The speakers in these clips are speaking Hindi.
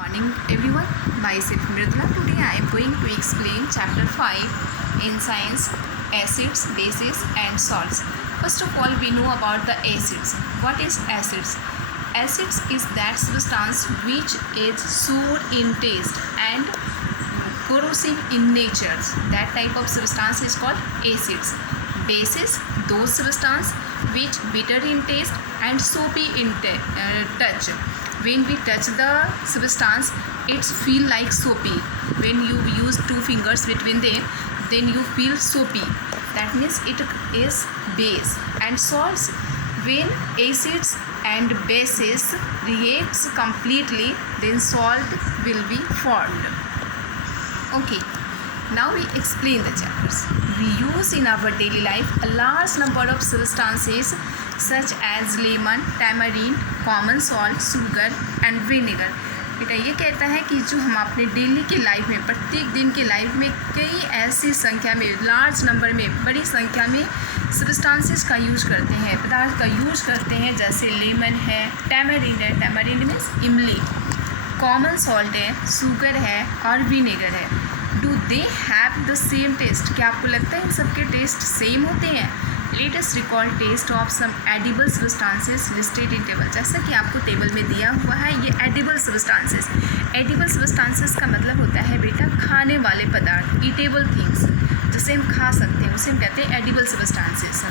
Morning everyone, myself Mridula. Today I am going to explain chapter 5 in science, acids, bases and salts. First of all, we know about the acids. What is acids? Acids is that substance which is sour in taste and corrosive in nature. That type of substance is called acids. Bases, those substance which bitter in taste and soapy in touch. When we touch the substance, it feel like soapy. When you use two fingers between them, then you feel soapy. That means it is base. And salts, when acids and bases reacts completely, then salt will be formed. Okay, now we explain the chapters. We use in our daily life a large number of substances such as lemon, tamarind, common salt, sugar and vinegar. बेटा ये कहता है कि जो हम अपने डेली की लाइफ में, प्रत्येक दिन की लाइफ में कई ऐसी संख्या में, लार्ज नंबर में, बड़ी संख्या में सब्सटेंसेस का यूज करते हैं, पदार्थ का यूज करते हैं. जैसे लेमन है, टैमरिंड मीन्स इमली, कॉमन सॉल्ट है, शुगर है और विनेगर है. Do they have the same taste? क्या आपको लगता है इन सबके टेस्ट सेम होते हैं? Let us recall taste of some edible substances listed in table. जैसा कि आपको टेबल में दिया हुआ है ये edible substances. Edible substances का मतलब होता है बेटा खाने वाले पदार्थ, eatable things, जिसे हम खा सकते हैं, उसे हम कहते हैं edible substances.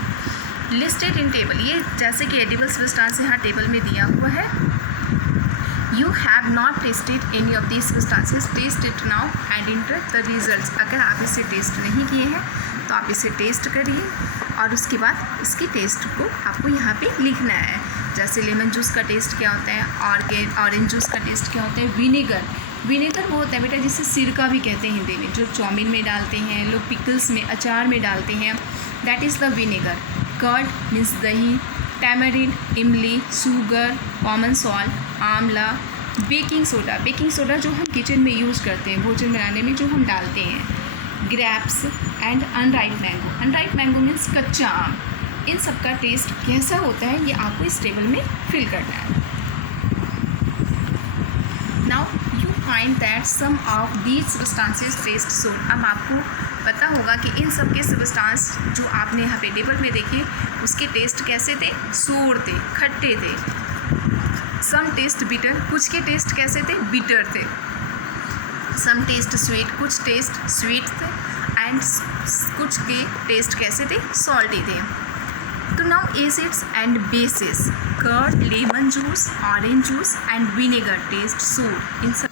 Listed in table, ये जैसे कि edible substance यहाँ टेबल में दिया हुआ है. You have not tasted any of these substances. Taste it now and enter the results. अगर आप इसे टेस्ट नहीं किए हैं तो आप इसे टेस्ट करिए और उसके बाद इसकी टेस्ट को आपको यहाँ पे लिखना है. जैसे लेमन जूस का टेस्ट क्या होता है, ऑरेंज जूस का टेस्ट क्या होता है. विनेगर वो होता है बेटा जिसे सिरका भी कहते हैं हिंदी में, जो चाउमीन में डालते हैं लोग, पिकल्स में, अचार में डालते हैं. That is the vinegar. Curd means दही, टैमरिंड इमली, शुगर, कॉमन सॉल्ट आंवला, बेकिंग सोडा जो हम किचन में यूज़ करते हैं, भोजन बनाने में जो हम डालते हैं. Grapes and unripe mango means कच्चा आम. इन सब का टेस्ट कैसा होता है ये आपको इस टेबल में फिल करना है. Now you find that some of these substances taste sour. अब आपको पता होगा कि इन सब के सब्सटेंस जो आपने यहाँ पे टेबल में देखे उसके टेस्ट कैसे थे, सोर थे, खट्टे थे. सम टेस्ट बिटर, कुछ के टेस्ट कैसे थे, बिटर थे. सम टेस्ट स्वीट, कुछ टेस्ट स्वीट थे एंड कुछ के टेस्ट कैसे थे, सॉल्टी थे. तो now acids and bases, curd, lemon juice, orange juice and vinegar taste sour. इन सब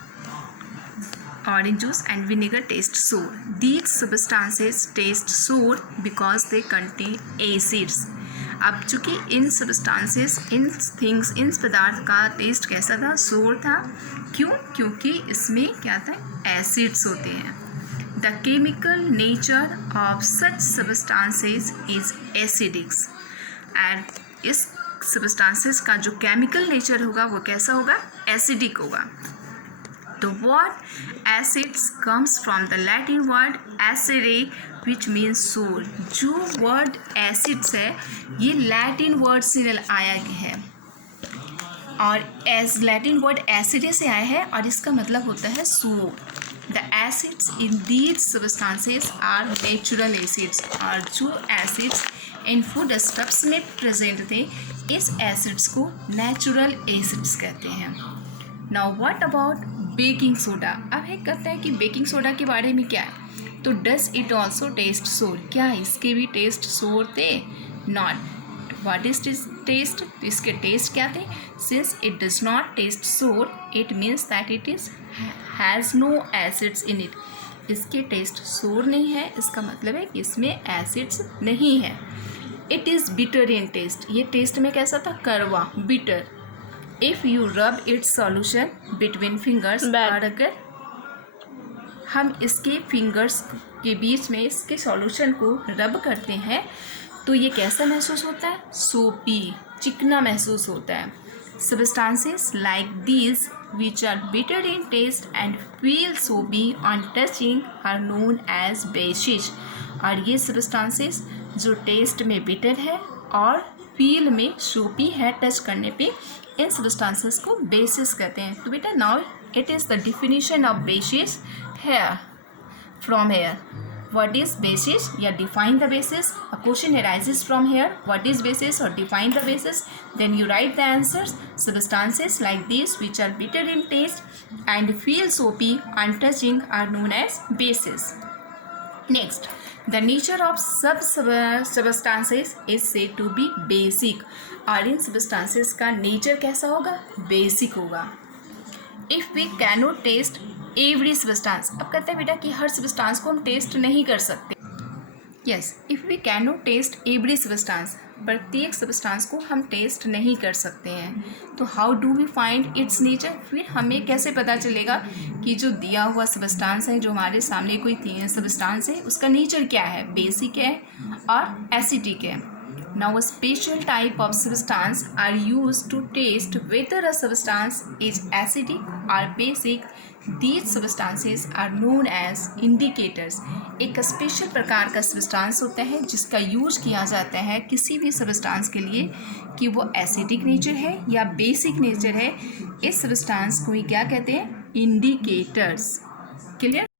orange juice and vinegar taste sour. These substances taste sour because they contain acids. अब चूँकि इन substances, इन पदार्थ का टेस्ट कैसा था, sour था. क्यों? क्योंकि इसमें क्या था, एसिड्स होते हैं. The chemical nature of such substances is acidic. and इस substances का जो chemical nature होगा वो कैसा होगा, एसिडिक होगा. The word acids comes from the Latin word acere which means sour. जो word acids है ये Latin word से आया है और Latin word acere से आया है और इसका मतलब होता है sour. The acids in these substances are natural acids. और जो acids इन food stuffs में present थे इस acids को natural acids कहते हैं. Now what about baking soda? अब है कहता है कि बेकिंग सोडा के बारे में क्या है, तो डज इट ऑल्सो टेस्ट सोर? क्या इसके भी टेस्ट सोर थे? नॉट. What is taste? तो इसके टेस्ट क्या थे? Since it does not taste sour it means that it is has no acids in it. इसके टेस्ट सोर नहीं है, इसका मतलब है कि इसमें एसिड्स नहीं है. It is bitter in taste. ये टेस्ट में कैसा था, कड़वा, bitter. If you rub its solution between fingers, और अगर हम इसके फिंगर्स के बीच में इसके सॉल्यूशन को रब करते हैं तो ये कैसा महसूस होता है, सोपी, चिकना महसूस होता है. Substances like these which are bitter in taste and feel soapy on touching are known as bases. और ये सब्सटेंसेस जो टेस्ट में बिटर है और फील में सोपी है टच करने पे, इन सब्सटेंसेस को बेसिस कहते हैं. तो बेटा now It is the definition of basis here. From here, what is basis? Yeah, define the basis. A question arises from here. What is basis or define the basis? Then you write the answers. Substances like these which are bitter in taste and feel soapy on touching are known as bases. Next, the nature of substances is said to be basic. और इन substances का nature कैसा होगा? Basic होगा. If we cannot taste every substance, अब कहते हैं बेटा कि हर सब्सटेंस को हम टेस्ट नहीं कर सकते. Yes, if we cannot taste every substance, प्रत्येक सब्सटेंस को हम टेस्ट नहीं कर सकते हैं. तो how do we find its nature? फिर हमें कैसे पता चलेगा कि जो दिया हुआ सब्सटेंस है, जो हमारे सामने कोई सब्सटेंस है, उसका नेचर क्या है? बेसिक है और एसिडिक है. Now a special type of substance are used to test whether a substance is acidic or basic. These substances are known as indicators. एक स्पेशल प्रकार का सब्सटेंस होता है जिसका यूज किया जाता है किसी भी सब्सटेंस के लिए कि वो एसिडिक नेचर है या बेसिक नेचर है. इस सब्सटेंस को ही क्या कहते हैं? इंडिकेटर्स. क्लियर?